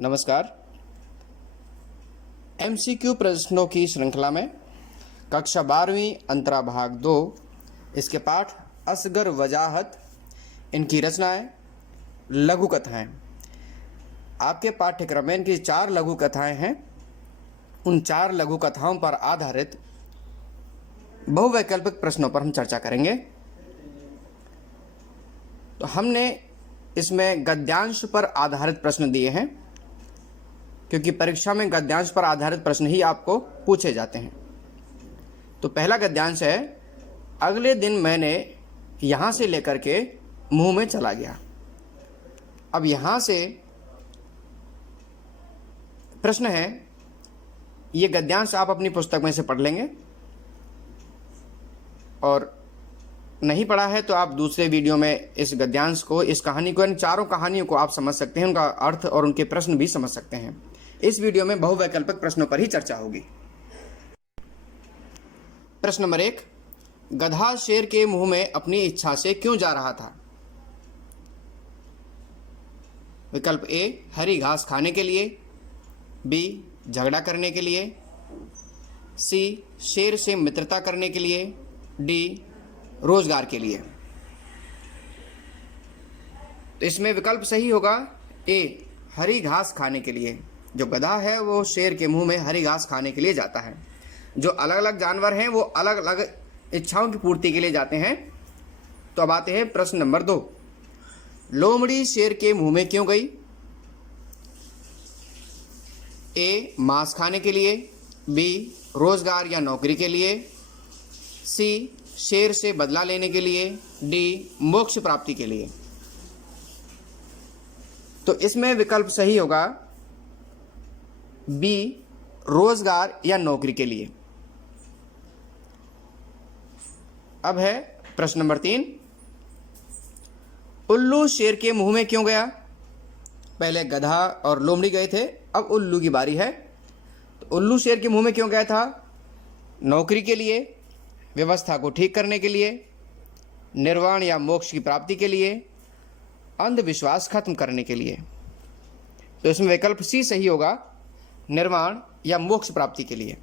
नमस्कार। एमसीक्यू प्रश्नों की श्रृंखला में कक्षा 12वीं अंतरा भाग 2 इसके पाठ असगर वजाहत, इनकी रचनाएं, लघु कथाएं। आपके पाठ्यक्रम में इनकी 4 लघु कथाएं हैं। उन 4 लघु कथाओं पर आधारित बहुवैकल्पिक प्रश्नों पर हम चर्चा करेंगे। तो हमने इसमें गद्यांश पर आधारित प्रश्न दिए हैं, क्योंकि परीक्षा में गद्यांश पर आधारित प्रश्न ही आपको पूछे जाते हैं। तो पहला गद्यांश है, अगले दिन मैंने यहाँ से लेकर के मुंह में चला गया। अब यहाँ से प्रश्न है, ये गद्यांश आप अपनी पुस्तक में से पढ़ लेंगे, और नहीं पढ़ा है तो आप दूसरे वीडियो में इस गद्यांश को, इस कहानी को, इन चारों कहानियों को आप समझ सकते हैं, उनका अर्थ और उनके प्रश्न भी समझ सकते हैं। इस वीडियो में बहुवैकल्पिक प्रश्नों पर ही चर्चा होगी। प्रश्न नंबर 1, गधा शेर के मुंह में अपनी इच्छा से क्यों जा रहा था? विकल्प ए, हरी घास खाने के लिए, बी, झगड़ा करने के लिए, सी, शेर से मित्रता करने के लिए, डी, रोजगार के लिए। तो इसमें विकल्प सही होगा ए, हरी घास खाने के लिए। जो गधा है वो शेर के मुंह में हरी घास खाने के लिए जाता है। जो अलग अलग जानवर हैं वो अलग अलग इच्छाओं की पूर्ति के लिए जाते हैं। तो अब आते हैं प्रश्न नंबर 2, लोमड़ी शेर के मुंह में क्यों गई? ए, मांस खाने के लिए, बी, रोजगार या नौकरी के लिए, सी, शेर से बदला लेने के लिए, डी, मोक्ष प्राप्ति के लिए। तो इसमें विकल्प सही होगा बी, रोजगार या नौकरी के लिए। अब है प्रश्न नंबर 3, उल्लू शेर के मुंह में क्यों गया? पहले गधा और लोमड़ी गए थे, अब उल्लू की बारी है। तो उल्लू शेर के मुंह में क्यों गया था? नौकरी के लिए, व्यवस्था को ठीक करने के लिए, निर्वाण या मोक्ष की प्राप्ति के लिए, अंधविश्वास खत्म करने के लिए। तो इसमें विकल्प सी सही होगा, निर्वाण या मोक्ष प्राप्ति के लिए।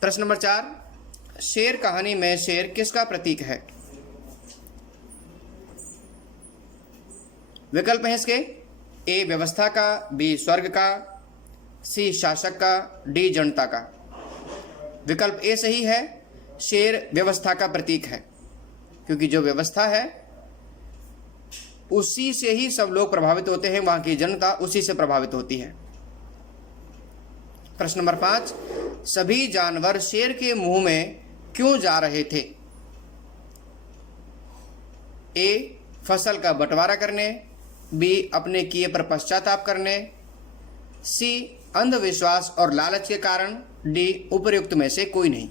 प्रश्न नंबर 4, शेर कहानी में शेर किसका प्रतीक है? विकल्प है इसके, ए, व्यवस्था का, बी, स्वर्ग का, सी, शासक का, डी, जनता का। विकल्प ए सही है, शेर व्यवस्था का प्रतीक है, क्योंकि जो व्यवस्था है उसी से ही सब लोग प्रभावित होते हैं, वहां की जनता उसी से प्रभावित होती है। प्रश्न नंबर 5, सभी जानवर शेर के मुंह में क्यों जा रहे थे? ए, फसल का बंटवारा करने, बी, अपने किए पर पश्चाताप करने, सी, अंधविश्वास और लालच के कारण, डी, उपर्युक्त में से कोई नहीं।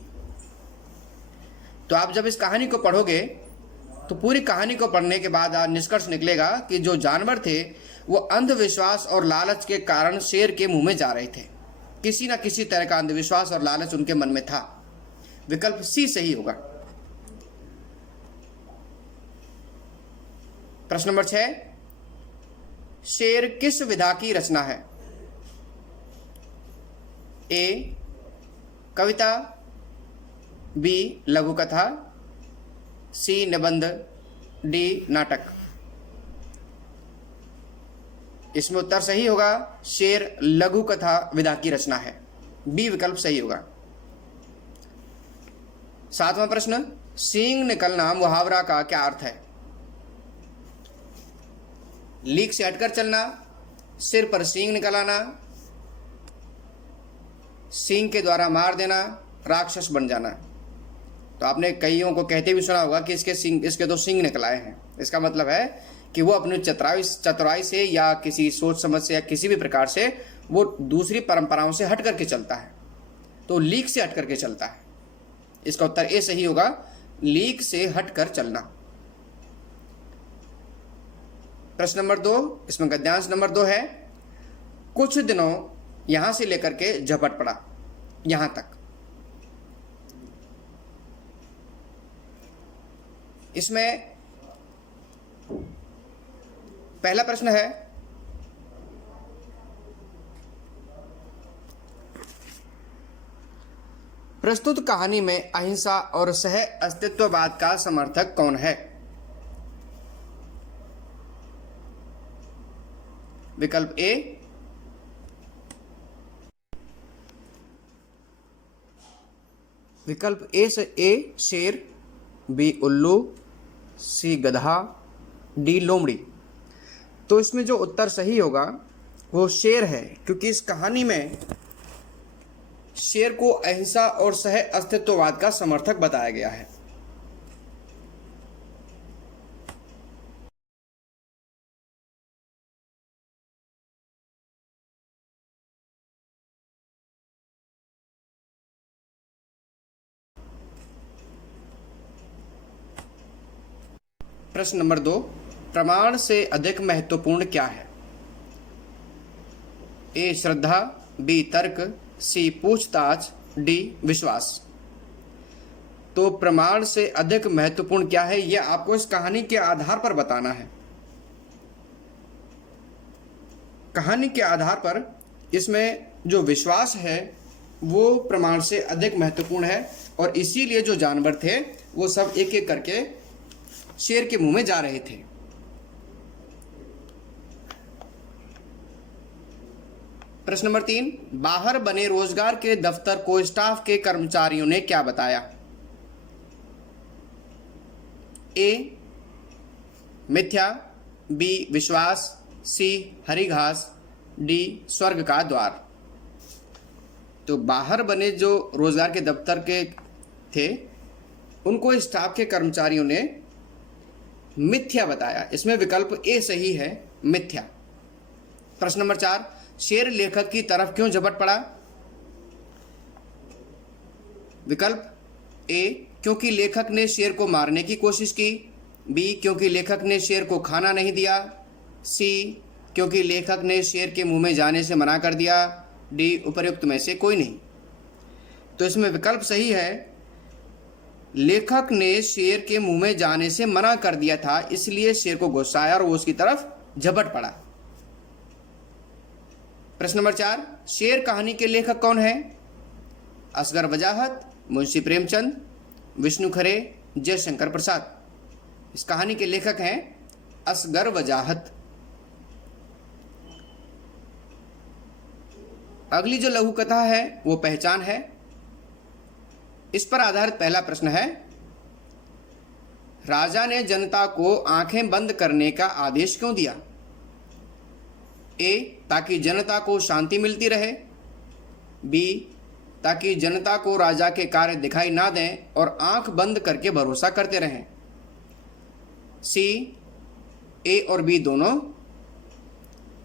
तो आप जब इस कहानी को पढ़ोगे तो पूरी कहानी को पढ़ने के बाद निष्कर्ष निकलेगा कि जो जानवर थे वो अंधविश्वास और लालच के कारण शेर के मुंह में जा रहे थे। किसी ना किसी तरह का अंधविश्वास और लालच उनके मन में था। विकल्प सी सही होगा। प्रश्न नंबर 6, शेर किस विधा की रचना है? ए, कविता, बी, लघु कथा, सी, निबंध, डी, नाटक। इसमें उत्तर सही होगा, शेर लघु कथा विधा की रचना है। बी विकल्प सही होगा। 7वां प्रश्न, सींग निकलना मुहावरा का क्या अर्थ है? लीक से हटकर चलना, सिर पर सींग निकल आना, सींग के द्वारा मार देना, राक्षस बन जाना। तो आपने कईयों को कहते भी सुना होगा कि इसके 2 सींग निकल आए हैं। इसका मतलब है कि वो अपनी चतुराई से या किसी सोच समझ से या किसी भी प्रकार से वो दूसरी परंपराओं से हट करके चलता है, तो लीक से हट करके चलता है। इसका उत्तर ए सही होगा, लीक से हटकर चलना। प्रश्न नंबर 2, इसमें गद्यांश नंबर 2 है, कुछ दिनों यहां से लेकर के झपट पड़ा, यहां तक। इसमें पहला प्रश्न है, प्रस्तुत कहानी में अहिंसा और सह अस्तित्ववाद का समर्थक कौन है? विकल्प ए शेर, बी उल्लू, सी गधा, डी लोमड़ी। तो इसमें जो उत्तर सही होगा वो शेर है, क्योंकि इस कहानी में शेर को अहिंसा और सह अस्तित्ववाद का समर्थक बताया गया है। प्रश्न नंबर 2, प्रमाण से अधिक महत्वपूर्ण क्या है? ए श्रद्धा, बी तर्क, सी पूछताछ, डी विश्वास। तो प्रमाण से अधिक महत्वपूर्ण क्या है, यह आपको इस कहानी के आधार पर बताना है। कहानी के आधार पर इसमें जो विश्वास है वो प्रमाण से अधिक महत्वपूर्ण है, और इसीलिए जो जानवर थे वो सब एक एक करके शेर के मुंह में जा रहे थे। प्रश्न नंबर 3, बाहर बने रोजगार के दफ्तर को स्टाफ के कर्मचारियों ने क्या बताया? ए मिथ्या, बी विश्वास, सी हरी घास, डी स्वर्ग का द्वार। तो बाहर बने जो रोजगार के दफ्तर के थे उनको स्टाफ के कर्मचारियों ने मिथ्या बताया। इसमें विकल्प ए सही है, मिथ्या। प्रश्न नंबर 4, शेर लेखक की तरफ क्यों झपट पड़ा? विकल्प ए क्योंकि लेखक ने शेर को मारने की कोशिश की, बी क्योंकि लेखक ने शेर को खाना नहीं दिया, सी क्योंकि लेखक ने शेर के मुंह में जाने से मना कर दिया, डी उपर्युक्त में से कोई नहीं। तो इसमें विकल्प सही है, लेखक ने शेर के मुंह में जाने से मना कर दिया था, इसलिए शेर को गुस्सा आया और वो उसकी तरफ झपट पड़ा। प्रश्न नंबर 4, शेर कहानी के लेखक कौन है? असगर वजाहत, मुंशी प्रेमचंद, विष्णु खरे, जयशंकर प्रसाद। इस कहानी के लेखक हैं असगर वजाहत। अगली जो लघु कथा है वो पहचान है। इस पर आधारित पहला प्रश्न है, राजा ने जनता को आंखें बंद करने का आदेश क्यों दिया? ए ताकि जनता को शांति मिलती रहे, बी ताकि जनता को राजा के कार्य दिखाई ना दें और आंख बंद करके भरोसा करते रहें, सी ए और बी दोनों,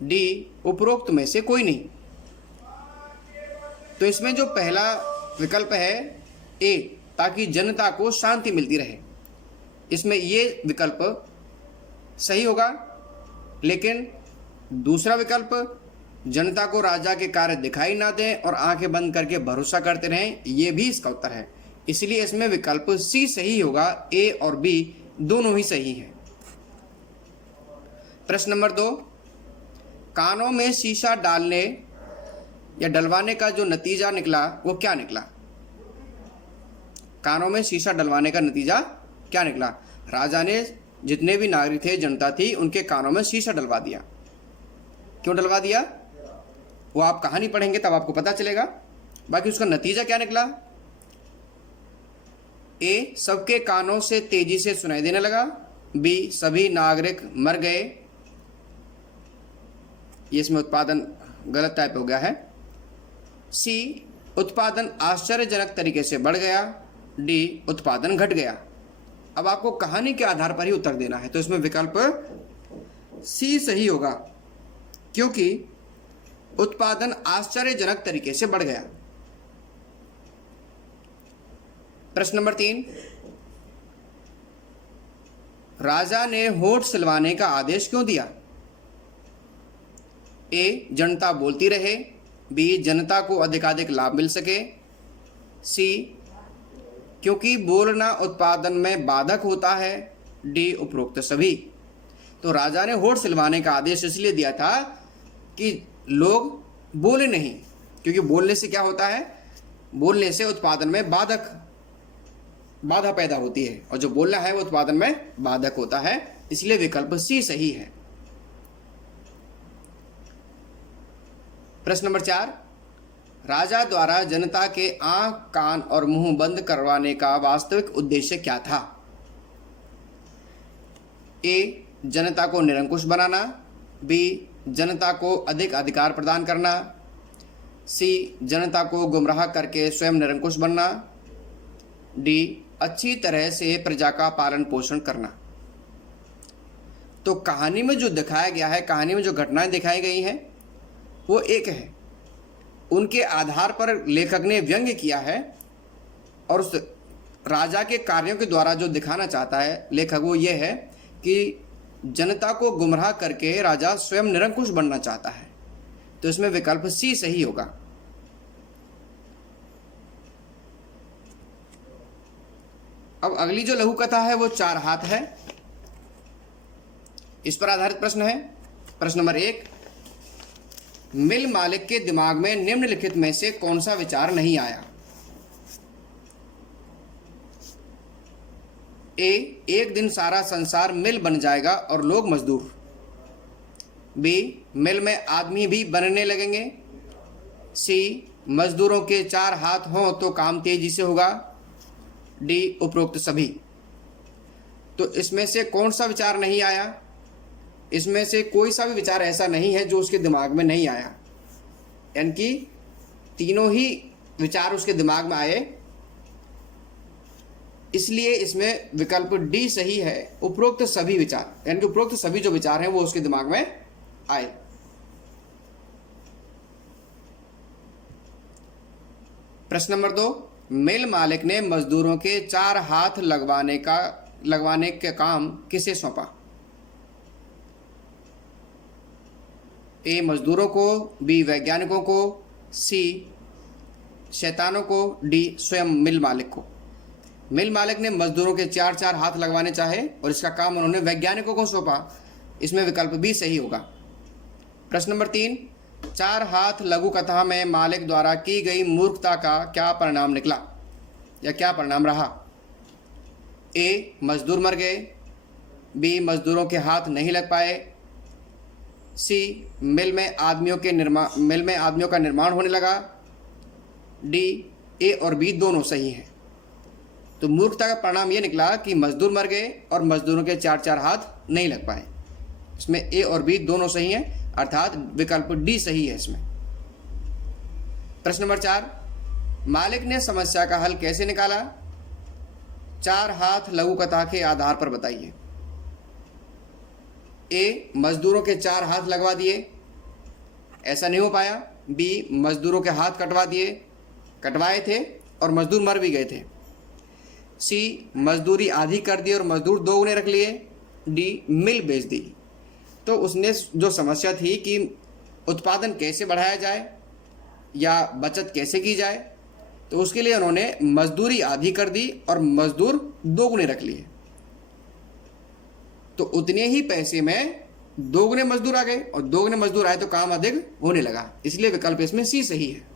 डी उपरोक्त में से कोई नहीं। तो इसमें जो पहला विकल्प है ए ताकि जनता को शांति मिलती रहे, इसमें ये विकल्प सही होगा, लेकिन दूसरा विकल्प जनता को राजा के कार्य दिखाई ना दें और आंखें बंद करके भरोसा करते रहें, ये भी इसका उत्तर है। इसलिए इसमें विकल्प सी सही होगा, ए और बी दोनों ही सही हैं। प्रश्न नंबर 2, कानों में शीशा डालने या डलवाने का जो नतीजा निकला वो क्या निकला? कानों में शीशा डलवाने का नतीजा क्या निकला? राजा ने जितने भी नागरिक थे, जनता थी, उनके कानों में शीशा डलवा दिया। क्यों डलवा दिया वो आप कहानी पढ़ेंगे तब आपको पता चलेगा। बाकी उसका नतीजा क्या निकला? ए सबके कानों से तेजी से सुनाई देने लगा, बी सभी नागरिक मर गए, ये इसमें उत्पादन गलत टाइप हो गया है, सी उत्पादन आश्चर्यजनक तरीके से बढ़ गया, डी उत्पादन घट गया। अब आपको कहानी के आधार पर ही उत्तर देना है, तो इसमें विकल्प सी सही होगा, क्योंकि उत्पादन आश्चर्यजनक तरीके से बढ़ गया। प्रश्न नंबर 3, राजा ने होठ सिलवाने का आदेश क्यों दिया? ए जनता बोलती रहे, बी जनता को अधिकाधिक लाभ मिल सके, सी क्योंकि बोलना उत्पादन में बाधक होता है, डी उपरोक्त सभी। तो राजा ने होठ सिलवाने का आदेश इसलिए दिया था कि लोग बोले नहीं, क्योंकि बोलने से क्या होता है, बोलने से उत्पादन में बाधा पैदा होती है, और जो बोलना है वो उत्पादन में बाधक होता है। इसलिए विकल्प सी सही है। प्रश्न नंबर 4, राजा द्वारा जनता के आंख, कान और मुंह बंद करवाने का वास्तविक उद्देश्य क्या था? ए, जनता को निरंकुश बनाना। बी, जनता को अधिक अधिकार प्रदान करना। सी, जनता को गुमराह करके स्वयं निरंकुश बनना। डी, अच्छी तरह से प्रजा का पालन पोषण करना। तो कहानी में जो दिखाया गया है, कहानी में जो घटनाएं दिखाई गई हैं वो एक है, उनके आधार पर लेखक ने व्यंग्य किया है, और उस राजा के कार्यों के द्वारा जो दिखाना चाहता है लेखक वो ये है कि जनता को गुमराह करके राजा स्वयं निरंकुश बनना चाहता है। तो इसमें विकल्प सी सही होगा। अब अगली जो लघु कथा है वो 4 हाथ है, इस पर आधारित प्रश्न है। प्रश्न नंबर 1, मिल मालिक के दिमाग में निम्नलिखित में से कौन सा विचार नहीं आया? ए, एक दिन सारा संसार मिल बन जाएगा और लोग मजदूर। बी, मिल में आदमी भी बनने लगेंगे। सी, मजदूरों के 4 हाथ हों तो काम तेजी से होगा। डी, उपरोक्त सभी। तो इसमें से कौन सा विचार नहीं आया? इसमें से कोई सा भी विचार ऐसा नहीं है जो उसके दिमाग में नहीं आया, यानी कि तीनों ही विचार उसके दिमाग में आए। इसलिए इसमें विकल्प डी सही है, उपरोक्त सभी विचार, यानी कि उपरोक्त सभी जो विचार हैं वो उसके दिमाग में आए। प्रश्न नंबर 2, मिल मालिक ने मजदूरों के 4 हाथ लगवाने का काम किसे सौंपा? ए, मजदूरों को। बी, वैज्ञानिकों को। सी, शैतानों को। डी, स्वयं मिल मालिक को। मिल मालिक ने मजदूरों के 4 हाथ लगवाने चाहे और इसका काम उन्होंने वैज्ञानिकों को सौंपा। इसमें विकल्प बी सही होगा। प्रश्न नंबर 3, 4 हाथ लघु कथा में मालिक द्वारा की गई मूर्खता का क्या परिणाम निकला या क्या परिणाम रहा? ए, मजदूर मर गए। बी, मजदूरों के हाथ नहीं लग पाए। सी, मिल में आदमियों का निर्माण होने लगा। डी, ए और बी दोनों सही हैं। तो मूर्खता का परिणाम ये निकला कि मजदूर मर गए और मजदूरों के 4 हाथ नहीं लग पाए। इसमें ए और बी दोनों सही हैं, अर्थात विकल्प डी सही है इसमें। प्रश्न नंबर 4, मालिक ने समस्या का हल कैसे निकाला? 4 हाथ लघु कथा के आधार पर बताइए। ए, मजदूरों के 4 हाथ लगवा दिए, ऐसा नहीं हो पाया। बी, मजदूरों के हाथ कटवाए थे और मजदूर मर भी गए थे। सी, मजदूरी आधी कर दी और मजदूर 2 गुने रख लिए। डी, मिल बेच दी। तो उसने जो समस्या थी कि उत्पादन कैसे बढ़ाया जाए या बचत कैसे की जाए, तो उसके लिए उन्होंने मजदूरी आधी कर दी और मजदूर 2 गुने रख लिए। तो उतने ही पैसे में 2 गुने मजदूर आ गए और 2 गुने मजदूर आए तो काम अधिक होने लगा। इसलिए विकल्प इसमें सी सही है।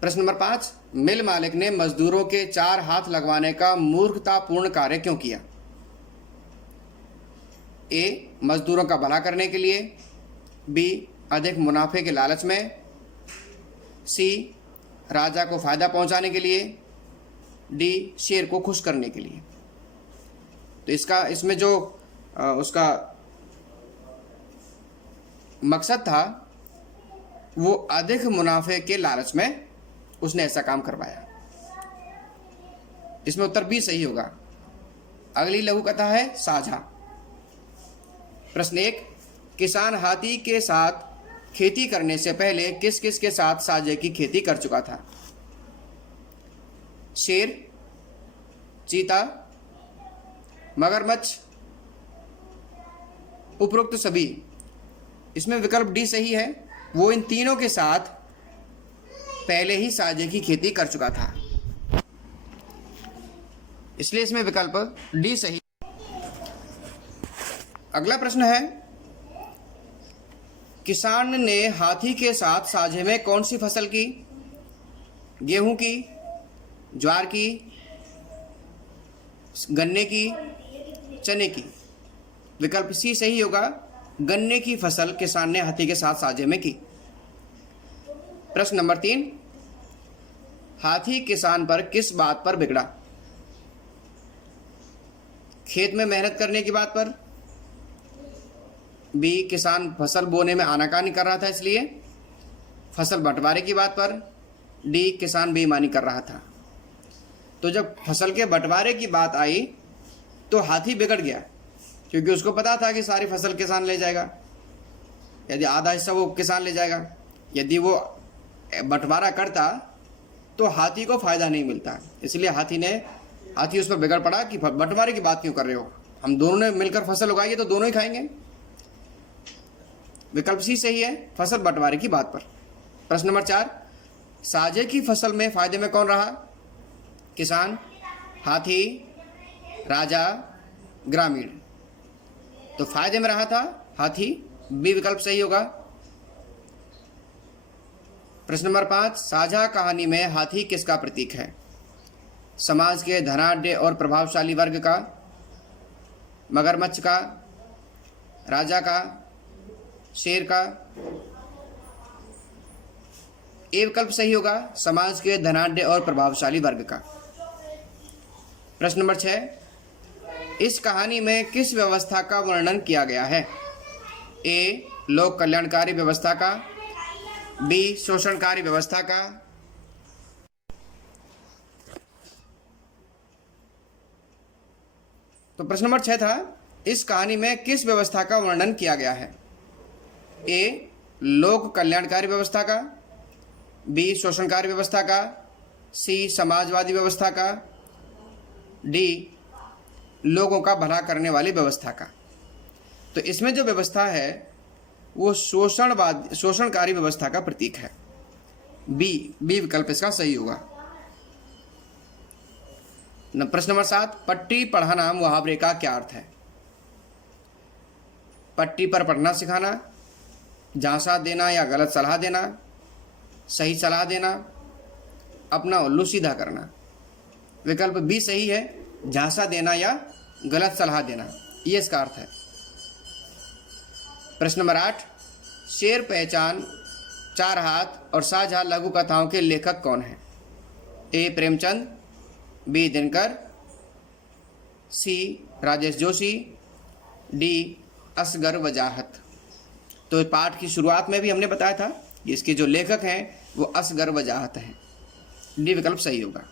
प्रश्न नंबर 5, मिल मालिक ने मजदूरों के 4 हाथ लगवाने का मूर्खतापूर्ण कार्य क्यों किया? ए, मजदूरों का भला करने के लिए। बी, अधिक मुनाफे के लालच में। सी, राजा को फायदा पहुंचाने के लिए। डी, शेर को खुश करने के लिए। तो इसमें जो उसका मकसद था वो अधिक मुनाफे के लालच में उसने ऐसा काम करवाया। इसमें उत्तर बी सही होगा। अगली लघु कथा है साझा। प्रश्न 1, किसान हाथी के साथ खेती करने से पहले किस किस के साथ साझे की खेती कर चुका था? शेर, चीता, मगरमच्छ, उपरोक्त सभी। इसमें विकल्प डी सही है, वो इन तीनों के साथ पहले ही साझे की खेती कर चुका था। इसलिए इसमें विकल्प डी सही। अगला प्रश्न है, किसान ने हाथी के साथ साझे में कौन सी फसल की? गेहूं की, ज्वार की, गन्ने की, चने की। विकल्प सी सही होगा, गन्ने की फसल किसान ने हाथी के साथ साझे में की। प्रश्न नंबर 3, हाथी किसान पर किस बात पर बिगड़ा? खेत में मेहनत करने की बात पर, बी किसान फसल बोने में आनाकानी कर रहा था इसलिए, फसल बंटवारे की बात पर, डी किसान बेईमानी कर रहा था। तो जब फसल के बंटवारे की बात आई तो हाथी बिगड़ गया, क्योंकि उसको पता था कि सारी फसल किसान ले जाएगा, यदि आधा हिस्सा वो किसान ले जाएगा। यदि वो बंटवारा करता तो हाथी को फायदा नहीं मिलता, इसलिए हाथी उस पर बिगड़ पड़ा कि बंटवारे की बात क्यों कर रहे हो, हम दोनों ने मिलकर फसल उगाई है तो दोनों ही खाएंगे। विकल्प सी सही है, फसल बंटवारे की बात पर। प्रश्न नंबर 4, साझे की फसल में फायदे में कौन रहा? किसान, हाथी, राजा, ग्रामीण। तो फायदे में रहा था हाथी, बी विकल्प सही होगा। प्रश्न नंबर 5, साझा कहानी में हाथी किसका प्रतीक है? समाज के धनाढ्य और प्रभावशाली वर्ग का, मगरमच्छ का, राजा का, शेर का। ए विकल्प सही होगा, समाज के धनाढ्य और प्रभावशाली वर्ग का। प्रश्न नंबर 6, इस कहानी में किस व्यवस्था का वर्णन किया गया है? ए लोक कल्याणकारी व्यवस्था का, बी शोषणकारी व्यवस्था का। तो प्रश्न नंबर 6 था, इस कहानी में किस व्यवस्था का वर्णन किया गया है? ए लोक कल्याणकारी व्यवस्था का, बी शोषणकारी व्यवस्था का, सी समाजवादी व्यवस्था का, डी लोगों का भला करने वाली व्यवस्था का। तो इसमें जो व्यवस्था है वो शोषणकारी व्यवस्था का प्रतीक है। बी विकल्प इसका सही होगा। प्रश्न नंबर 7, पट्टी पढ़ाना मुहावरे का क्या अर्थ है? पट्टी पर पढ़ना सिखाना, झांसा देना या गलत सलाह देना, सही सलाह देना, अपना उल्लू सीधा करना। विकल्प बी सही है, झांसा देना या गलत सलाह देना, ये इसका अर्थ है। प्रश्न नंबर 8, शेर पहचान, चार हाथ और साझा लघु कथाओं के लेखक कौन हैं? ए प्रेमचंद, बी दिनकर, सी राजेश जोशी, डी असगर वजाहत। तो पाठ की शुरुआत में भी हमने बताया था इसके जो लेखक हैं वो असगर वजाहत हैं। डी विकल्प सही होगा।